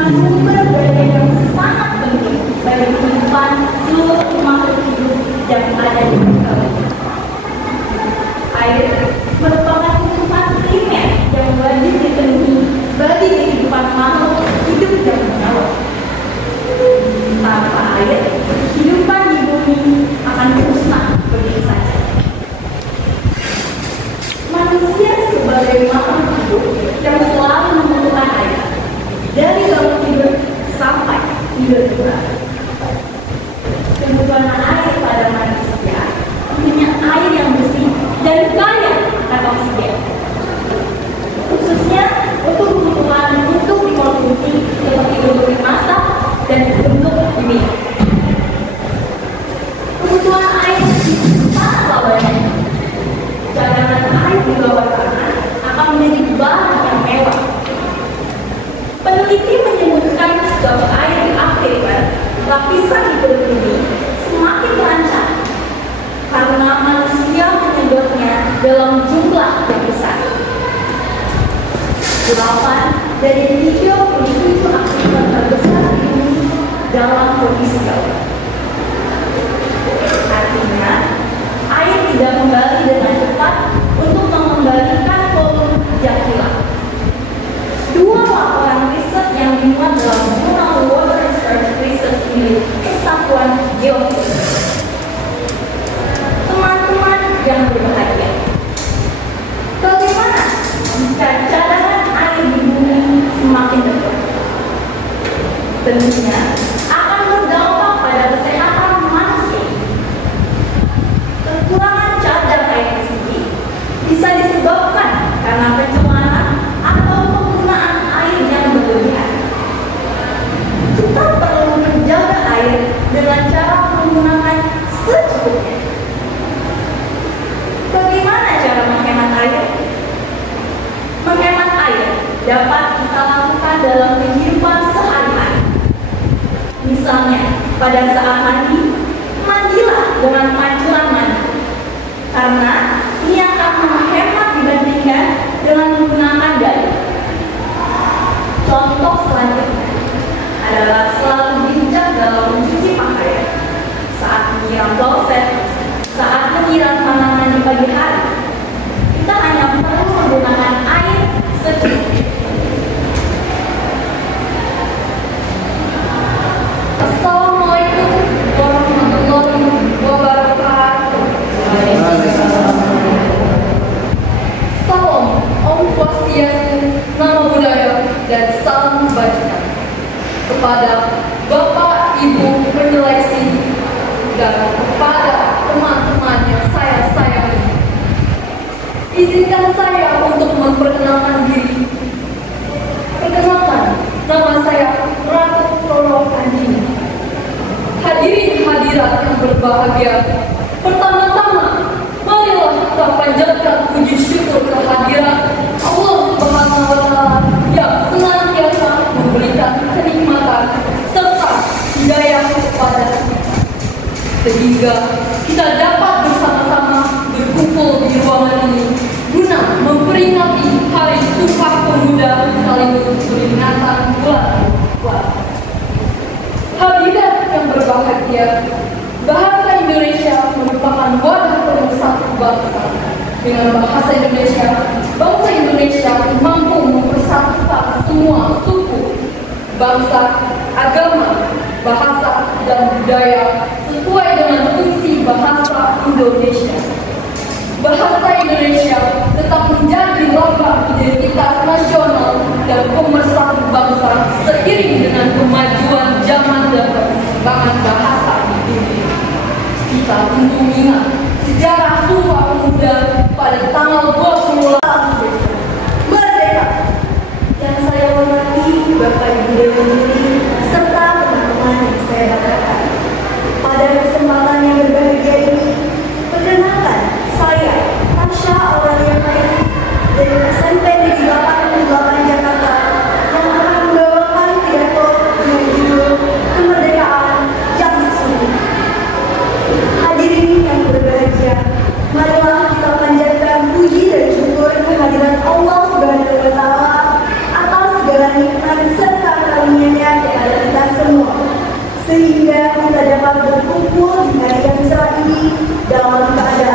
merupakan sumber daya yang sangat penting bagi kehidupan seluruh makhluk hidup yang ada di muka bumi. Air merupakan kebutuhan primer yang wajib dipenuhi bagi kehidupan makhluk hidup yang bernyawa. Tanpa air, kehidupan di bumi akan musnah begitu saja. Manusia sebagai makhluk hidup yang selalu membutuhkan air, dari bangun tidur sampai tidur kurang. Kebutuhan air pada manusia punya air yang bersih dan kaya akan oksigen, khususnya untuk kebutuhan untuk dikonsumsi seperti untuk dimasak dan untuk diminum. Kebutuhan air sangatlah banyak. Cadangan air di bawah tanah akan menjadi barang yang mewah. Peneliti menyebutkan sejauh air di Afrika, lapisan di perut bumi semakin lancar karena manusia menyedotnya dalam jumlah yang besar. 8 dari 37 akibat terbesar di bumi dalam kondisi gawat. Artinya, air tidak kembali dengan cepat untuk mengembalikan volume yang hilang. 2 laporan riset yang dimuat dalam Jurnal Water Research milik Kesatuan Geofisika. Teman-teman yang berbahagia, bagaimana jika cadangan air di bumi semakin dekat? Tentunya akan berdampak pada kesehatan manusia. Kekurangan cadar air bersih bisa disebabkan karena pencemaran atau penggunaan air yang berlebihan. Kita perlu menjaga air dengan cara menggunakan secukupnya. Bagaimana cara menghemat air? Menghemat air dapat kita lakukan dalam kehidupan sehari-hari. Misalnya, pada saat mandi, mandilah dengan pancuran mandi, karena ini akan menghemat dibandingkan dengan menggunakan daya. Contoh selanjutnya adalah selalu bijak dalam mencuci pakaian, saat menyiram kloset, saat menyiram tanaman di pagi hari. Kita hanya perlu menggunakan air secukupnya. Assalamualaikum warahmatullahi wabarakatuh. Salam Om Swastiastu, Namo Buddhaya, dan salam kebajikan kepada Bapak Ibu penyeleksi dan kepada teman-teman yang saya sayangi. Izinkan saya untuk memperkenalkan diri. Perkenalkan, nama saya Ratu Roro Andini. Hadirin hadirat yang berbahagia, pertama-tama marilah kita panjatkan puji syukur kehadiran Allah Subhanahu wa Ta'ala yang senantiasa memberikan kenikmatan serta hidayah kepada kita, sehingga kita dapat bersama-sama berkumpul di ruangan ini guna memperingati Hari Sumpah Pemuda sekaligus peringatan bulan puasa. Hadirat yang berbahagia, bahasa Indonesia merupakan wadah pemersatu bangsa. Dengan bahasa Indonesia, bangsa Indonesia mampu mempersatukan semua suku, bangsa, agama, bahasa, dan budaya sesuai dengan fungsi bahasa Indonesia. Bahasa Indonesia tetap menjadi lambang identitas nasional dan pemersatu bangsa seiring dengan kemajuan zaman dan perkembangan bahasa di dunia. Kita tentu ingat sejarah Sumpah Pemuda pada tanggal 28 Merdeka. Yang saya hormati Bapak Ibu Dewi serta teman-teman yang saya banggakan. Pada kesempatan yang berbahagia ini, perkenalkan saya Tasya Aurelia Pais dari SMP Negeri 88 Jakarta yang akan membawakan pidato dengan judul Kemerdekaan yang Sesungguhnya. Hadirin yang berbahagia, marilah kita panjatkan puji dan syukur kehadiran Allah Subhanahu wa Ta'ala atas segala nikmat serta karunia ketiga, kita dapat berkumpul di hari yang cerah ini dalam keadaan